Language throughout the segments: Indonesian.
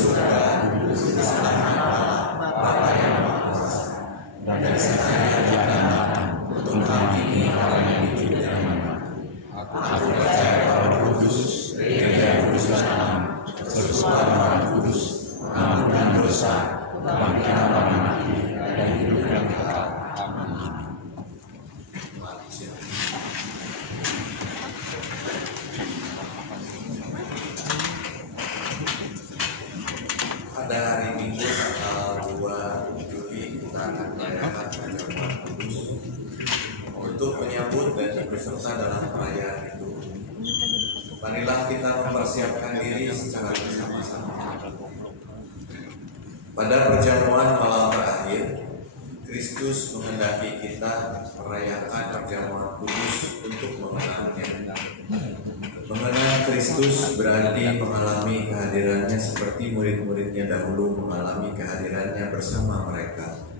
surga bersama Allah Bapa yang Maha Kuasa, dan dari saya dia akan datang untuk mendampingi orang yang hidup dan mati. Aku percaya pada Roh Kudus, Gereja Kudus Islam, persekutuan Orang Kudus, pengampunan dosa, kebangkitan orang mati, dan hidup yang kekal. Amin. Pada hari Minggu tanggal 2 Juli kita akan merayakan perjamuan kudus. Untuk menyambut dan ikut serta dalam perayaan itu, marilah kita mempersiapkan diri secara bersama-sama. Pada perjamuan malam terakhir, Kristus menghendaki kita merayakan perjamuan kudus untuk mengenalnya. Mengenal Kristus berarti mengalami kehadirannya seperti murid-muridnya dahulu mengalami kehadirannya bersama mereka.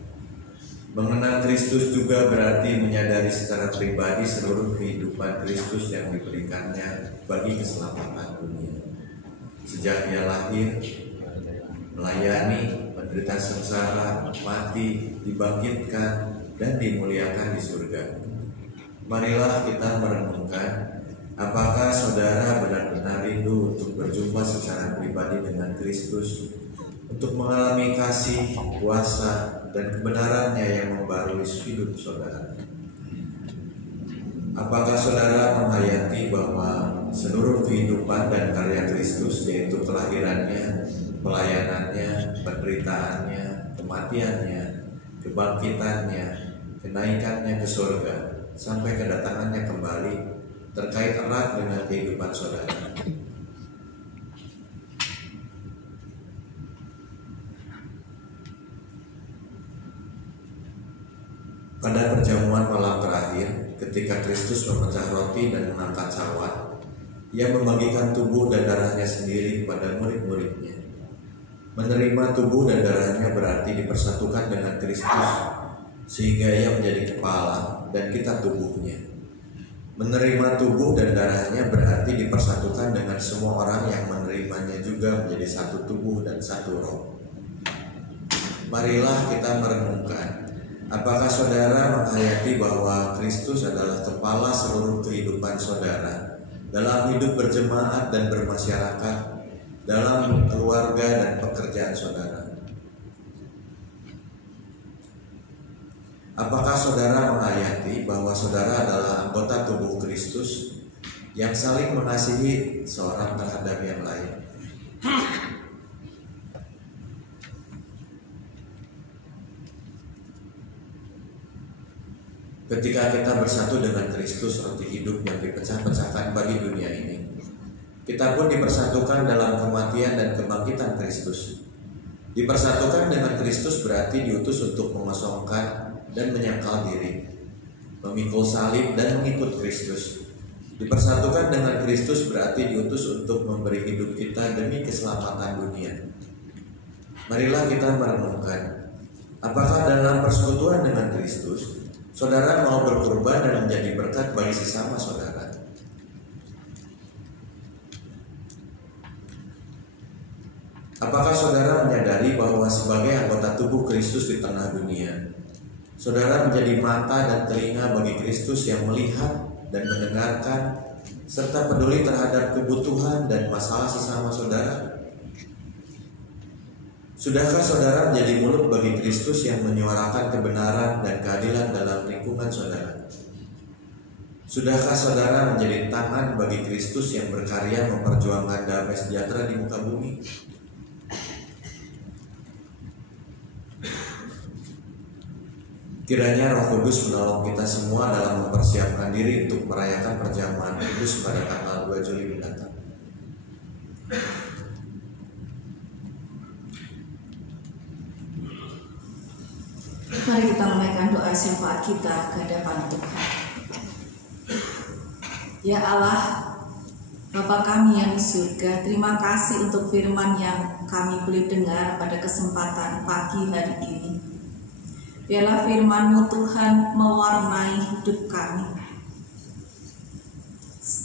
Mengenal Kristus juga berarti menyadari secara pribadi seluruh kehidupan Kristus yang diberikannya bagi keselamatan dunia. Sejak ia lahir, melayani, menderita sengsara, mati, dibangkitkan, dan dimuliakan di surga. Marilah kita merenungkan, apakah saudara benar-benar rindu untuk berjumpa secara pribadi dengan Kristus, untuk mengalami kasih, kuasa, dan kebenarannya yang membarui hidup saudara? Apakah saudara menghayati bahwa seluruh kehidupan dan karya Kristus, yaitu kelahirannya, pelayanannya, penderitaannya, kematiannya, kebangkitannya, kenaikannya ke surga, sampai kedatangannya kembali, terkait erat dengan kehidupan saudara? Pada perjamuan malam terakhir, ketika Kristus memecah roti dan mengangkat cawan, ia membagikan tubuh dan darahnya sendiri kepada murid-muridnya. Menerima tubuh dan darahnya berarti dipersatukan dengan Kristus, sehingga ia menjadi kepala dan kita tubuhnya. Menerima tubuh dan darahnya berarti dipersatukan dengan semua orang yang menerimanya juga menjadi satu tubuh dan satu roh. Marilah kita merenungkan, apakah saudara menghayati bahwa Kristus adalah kepala seluruh kehidupan saudara dalam hidup berjemaat dan bermasyarakat, dalam keluarga dan pekerjaan saudara? Apakah saudara menghayati bahwa saudara adalah anggota tubuh Kristus yang saling mengasihi seorang terhadap yang lain? Ketika kita bersatu dengan Kristus, roti hidup yang dipecah-pecahkan bagi dunia ini, kita pun dipersatukan dalam kematian dan kebangkitan Kristus. Dipersatukan dengan Kristus berarti diutus untuk mengosongkan dan menyangkal diri, memikul salib dan mengikut Kristus. Dipersatukan dengan Kristus berarti diutus untuk memberi hidup kita demi keselamatan dunia. Marilah kita merenungkan, apakah dalam persekutuan dengan Kristus, saudara mau berkorban dan menjadi berkat bagi sesama saudara? Apakah saudara menyadari bahwa sebagai anggota tubuh Kristus di tengah dunia, saudara menjadi mata dan telinga bagi Kristus yang melihat dan mendengarkan, serta peduli terhadap kebutuhan dan masalah sesama saudara? Sudahkah saudara menjadi mulut bagi Kristus yang menyuarakan kebenaran dan keadilan dalam lingkungan saudara? Sudahkah saudara menjadi tangan bagi Kristus yang berkarya memperjuangkan damai sejahtera di muka bumi? Kiranya Roh Kudus menolong kita semua dalam mempersiapkan diri untuk merayakan perjamuan kudus pada tanggal 2 Juli mendatang. Mari kita menaikkan doa syafaat kita ke hadapan Tuhan. Ya Allah, Bapa kami yang di surga, terima kasih untuk firman yang kami boleh dengar pada kesempatan pagi hari ini. Biarlah firman-Mu Tuhan mewarnai hidup kami.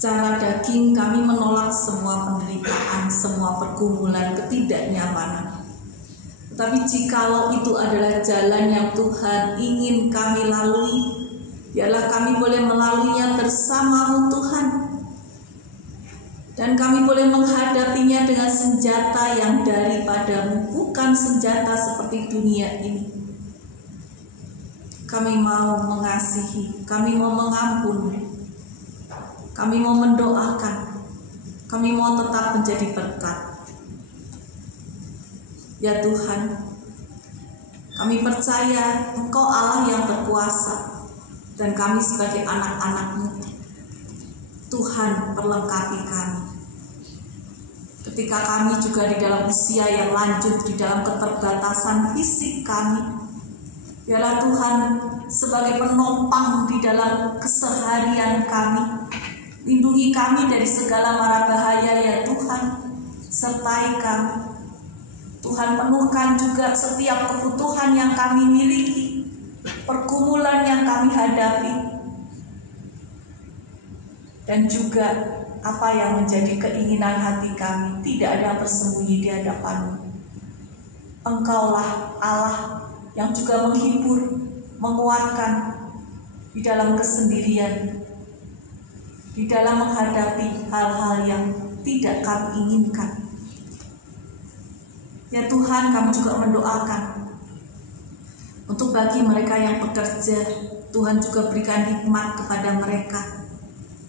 Secara daging kami menolak semua penderitaan, semua pergumulan, ketidaknyamanan. Tetapi jikalau itu adalah jalan yang Tuhan ingin kami lalui, biarlah kami boleh melaluinya bersama-Mu Tuhan. Dan kami boleh menghadapinya dengan senjata yang daripada-Mu, bukan senjata seperti dunia ini. Kami mau mengasihi, kami mau mengampuni, kami mau mendoakan, kami mau tetap menjadi berkat. Ya Tuhan, kami percaya Engkau Allah yang berkuasa, dan kami sebagai anak-anak-Mu, Tuhan perlengkapi kami. Ketika kami juga di dalam usia yang lanjut, di dalam keterbatasan fisik kami, biarlah Tuhan sebagai penopang di dalam keseharian kami. Lindungi kami dari segala mara bahaya ya Tuhan, sertai kami. Tuhan, penuhkan juga setiap kebutuhan yang kami miliki, pergumulan yang kami hadapi, dan juga apa yang menjadi keinginan hati kami tidak ada yang tersembunyi di hadapan-Mu. Engkaulah Allah yang juga menghibur, menguatkan di dalam kesendirian, di dalam menghadapi hal-hal yang tidak kami inginkan. Ya Tuhan, kami juga mendoakan untuk bagi mereka yang bekerja, Tuhan juga berikan hikmat kepada mereka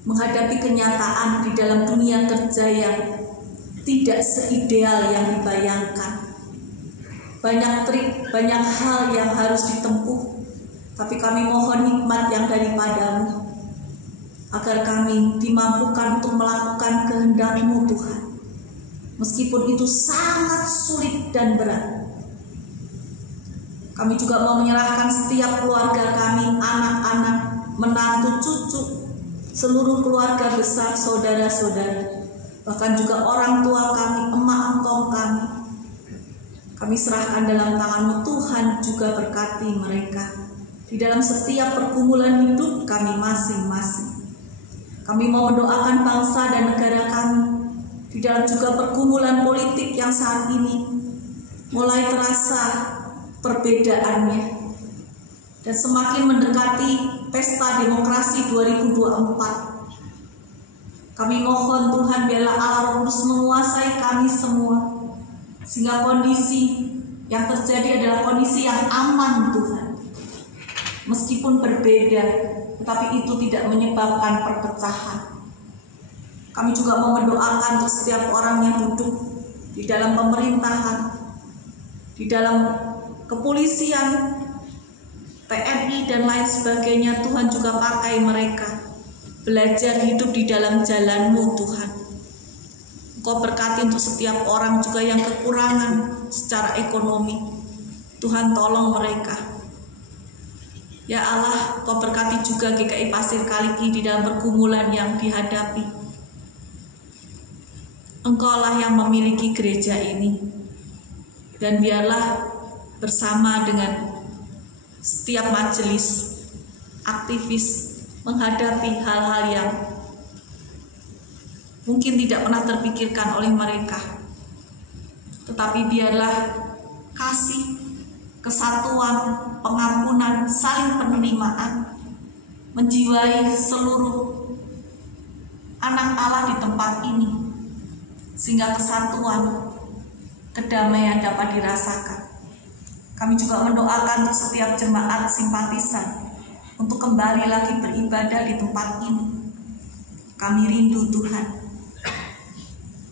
menghadapi kenyataan di dalam dunia kerja yang tidak seideal yang dibayangkan. Banyak trik, banyak hal yang harus ditempuh, tapi kami mohon hikmat yang daripada-Mu, agar kami dimampukan untuk melakukan kehendak-Mu Tuhan, meskipun itu sangat sulit dan berat. Kami juga mau menyerahkan setiap keluarga kami, anak-anak, menantu, cucu, seluruh keluarga besar, saudara-saudara, bahkan juga orang tua kami, emak engkong kami. Kami serahkan dalam tangan-Mu Tuhan, juga berkati mereka di dalam setiap pergumulan hidup kami masing-masing. Kami mau mendoakan bangsa dan negara kami di dalam juga pergumulan politik yang saat ini mulai terasa perbedaannya, dan semakin mendekati pesta demokrasi 2024. Kami mohon Tuhan, biarlah Allah Roh Kudus menguasai kami semua, sehingga kondisi yang terjadi adalah kondisi yang aman Tuhan. Meskipun berbeda, tetapi itu tidak menyebabkan perpecahan. Kami juga mau mendoakan untuk setiap orang yang duduk di dalam pemerintahan, di dalam kepolisian, TNI dan lain sebagainya. Tuhan juga pakai mereka belajar hidup di dalam jalan-Mu Tuhan. Engkau berkati untuk setiap orang juga yang kekurangan secara ekonomi. Tuhan tolong mereka. Ya Allah, Engkau berkati juga GKI Pasir Kaliki di dalam pergumulan yang dihadapi. Engkaulah yang memiliki gereja ini, dan biarlah bersama dengan setiap majelis, aktivis menghadapi hal-hal yang mungkin tidak pernah terpikirkan oleh mereka. Tetapi biarlah kasih, kesatuan, pengampunan, saling penerimaan menjiwai seluruh anak Allah di tempat ini, sehingga kesatuan, kedamaian dapat dirasakan. Kami juga mendoakan untuk setiap jemaat simpatisan untuk kembali lagi beribadah di tempat ini. Kami rindu Tuhan.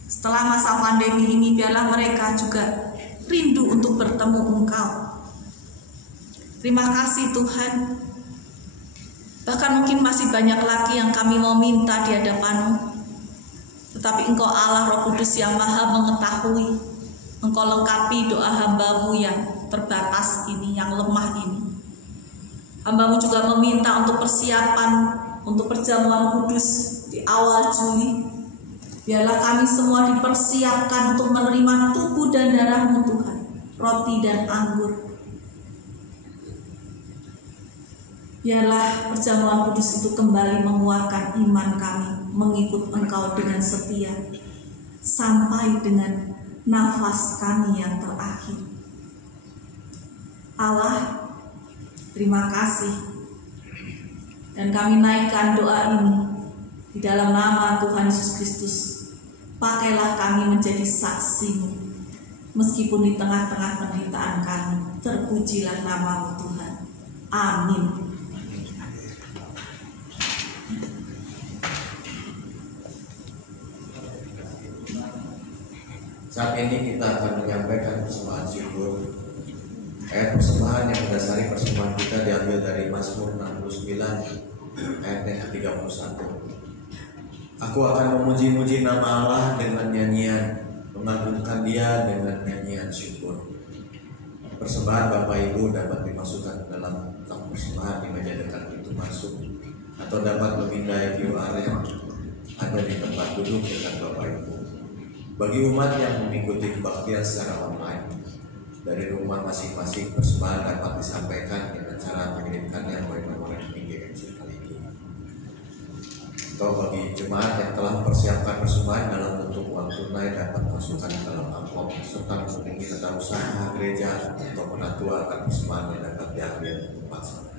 Setelah masa pandemi ini, biarlah mereka juga rindu untuk bertemu Engkau. Terima kasih Tuhan. Bahkan mungkin masih banyak lagi yang kami mau minta di hadapan-Mu, tetapi Engkau Allah Roh Kudus yang Maha mengetahui. Engkau lengkapi doa hamba-Mu yang terbatas ini, yang lemah ini. Hamba-Mu juga meminta untuk persiapan untuk perjamuan kudus di awal Juli. Biarlah kami semua dipersiapkan untuk menerima tubuh dan darah-Mu Tuhan, roti dan anggur. Biarlah perjamuan kudus itu kembali menguatkan iman kami, mengikut Engkau dengan setia sampai dengan nafas kami yang terakhir. Allah, terima kasih. Dan kami naikkan doa ini di dalam nama Tuhan Yesus Kristus. Pakailah kami menjadi saksi-Mu, meskipun di tengah-tengah penderitaan kami. Terpujilah nama-Mu Tuhan. Amin. Saat ini kita akan menyampaikan persembahan syukur. Persembahan yang mendasari persembahan kita diambil dari Mazmur 69 ayat 31. Aku akan memuji-muji nama Allah dengan nyanyian, mengagungkan Dia dengan nyanyian syukur. Persembahan Bapak Ibu dapat dimasukkan ke dalam kotak persembahan di meja dekat pintu masuk, atau dapat memindai QR yang ada di tempat duduk dekat Bapak Ibu. Bagi umat yang mengikuti kebaktian secara online, dari rumah masing-masing persembahan dapat disampaikan dengan cara mengirimkannya melalui nomor rekening GMC kali ini. Atau bagi jemaat yang telah mempersiapkan persembahan dalam bentuk uang tunai dapat masukkan dalam amplop serta menghubungi tata usaha gereja atau penatua akan persembahan yang dapat diambil tempat sana.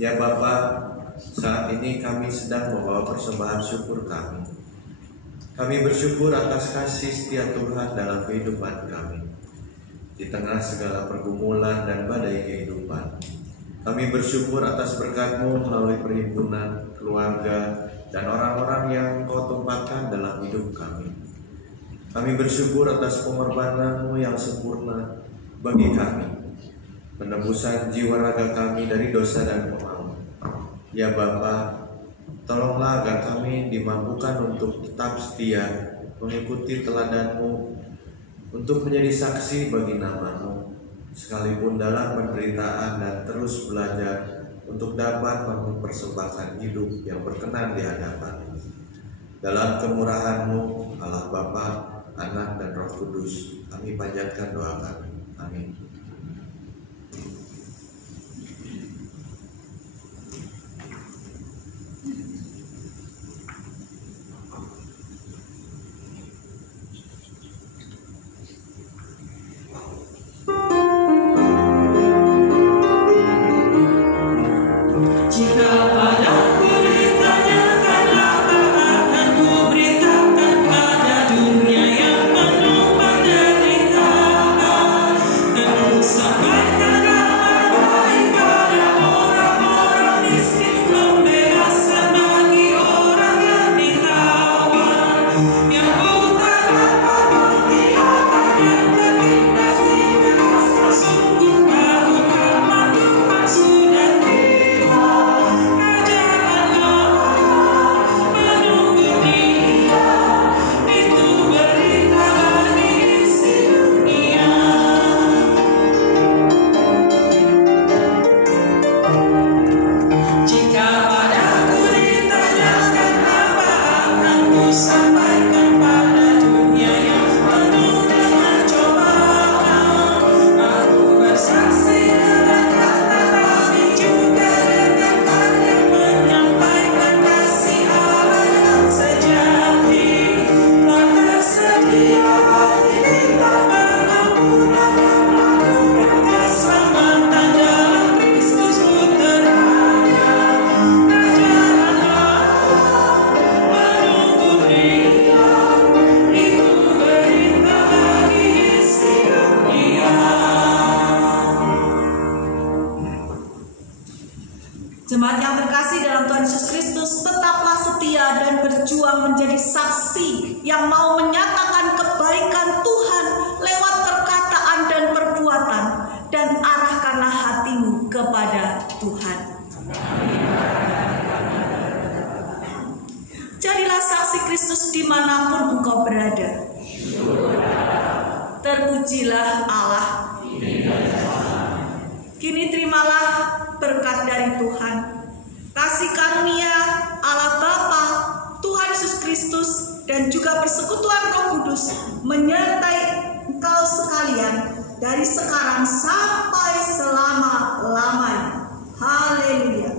Ya Bapa, saat ini kami sedang membawa persembahan syukur kami. Kami bersyukur atas kasih setia Tuhan dalam kehidupan kami. Di tengah segala pergumulan dan badai kehidupan, kami bersyukur atas berkat-Mu melalui perhimpunan, keluarga, dan orang-orang yang Kau tempatkan dalam hidup kami. Kami bersyukur atas pengorbanan-Mu yang sempurna bagi kami. penebusan jiwa raga kami dari dosa dan kemaluan. Ya Bapa, tolonglah agar kami dimampukan untuk tetap setia mengikuti teladan-Mu, untuk menjadi saksi bagi nama-Mu, sekalipun dalam penderitaan, dan terus belajar untuk dapat mempersembahkan hidup yang berkenan di hadapan-Mu. Dalam kemurahan-Mu, Allah Bapa, Anak, dan Roh Kudus, kami panjatkan doa kami. Amin. Jemaat yang terkasih dalam Tuhan Yesus Kristus, tetaplah setia dan berjuang menjadi saksi yang mau menyatakan kebaikan Tuhan lewat perkataan dan perbuatan, dan arahkanlah hatimu kepada Tuhan. Jadilah saksi Kristus dimanapun engkau berada. Terpujilah Allah. Kini terimalah berkat dari Tuhan, kasih karunia Allah Bapa, Tuhan Yesus Kristus, dan juga persekutuan Roh Kudus menyertai engkau sekalian dari sekarang sampai selama-lamanya. Haleluya.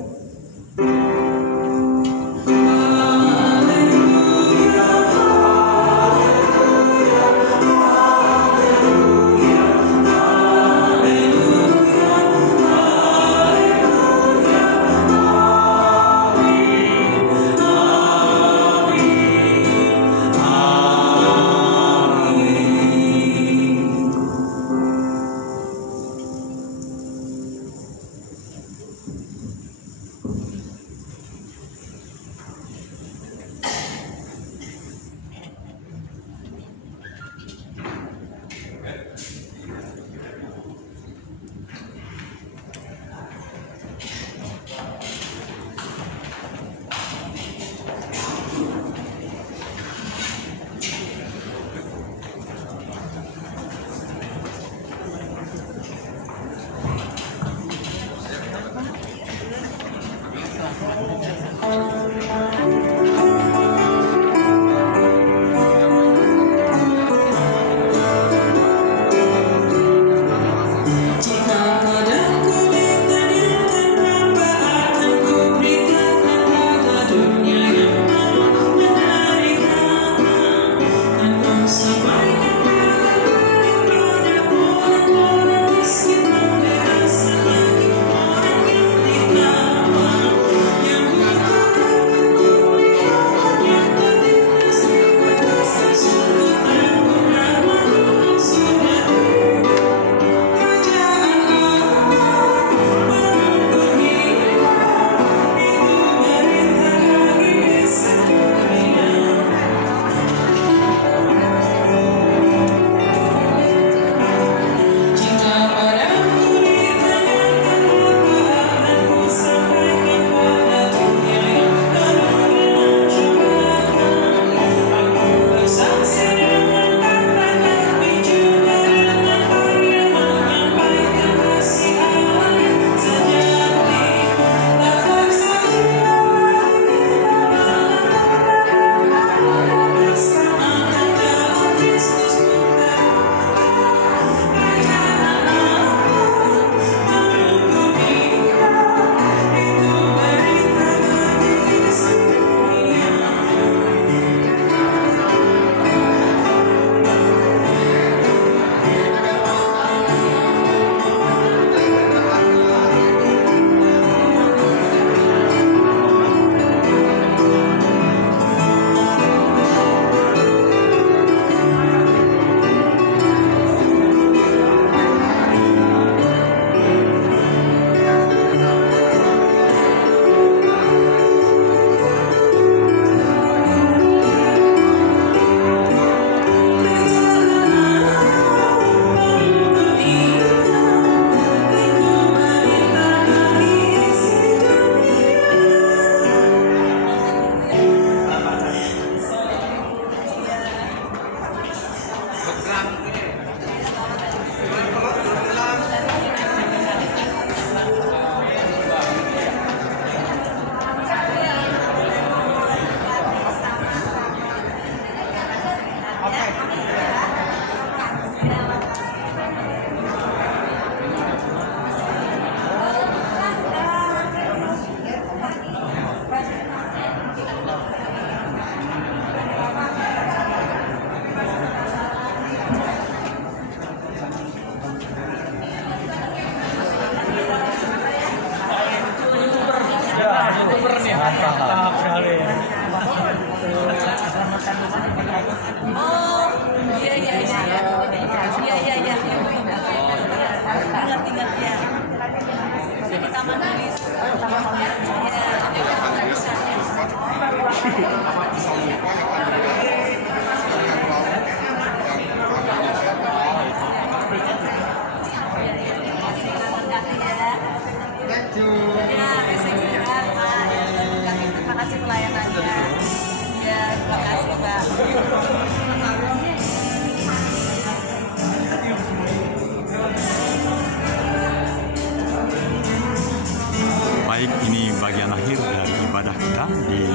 Baik, ini bagian akhir dari ibadah kita di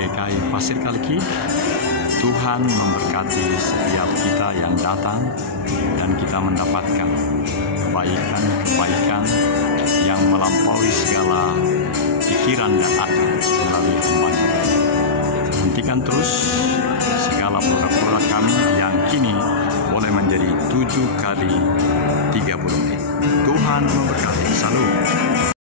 GKI Pasir Kaliki. Tuhan memberkati setiap kita yang datang dan kita mendapatkan kebaikan-kebaikan yang melampaui segala pikiran dan akal melalui hamba-Nya. Hentikan terus segala produk-produk kami yang kini boleh menjadi 7 kali 30 menit. Tuhan memberkati. Salam.